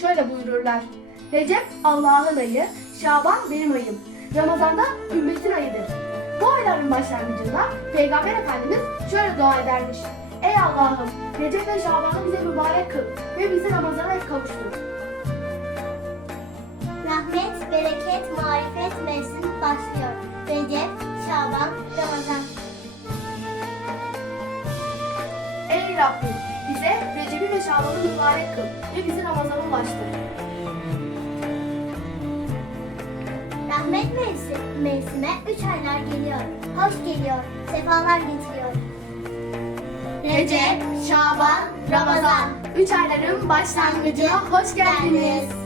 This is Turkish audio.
şöyle buyururlar. Recep Allah'ın ayı, Şaban benim ayım. Ramazan da ümmetin ayıdır. Bu ayların başlangıcında Peygamber Efendimiz şöyle dua edermiş. Ey Allah'ım Recep ve Şaban'ı bize mübarek kıl ve bizi Ramazan'a kavuştur. Rahmet, bereket, marifet mevsim başlıyor. Recep, Şaban, Ramazan. Ey Rabbim bize ve Şaban'ı mübarek kıl ve bizi Ramazan'a ulaştır. Rahmet mevsim, mevsime üç aylar geliyor. Hoş geliyor, sefalar getiriyor. Recep, Şaban, Ramazan. Üç ayların başlangıcına hoş geldiniz.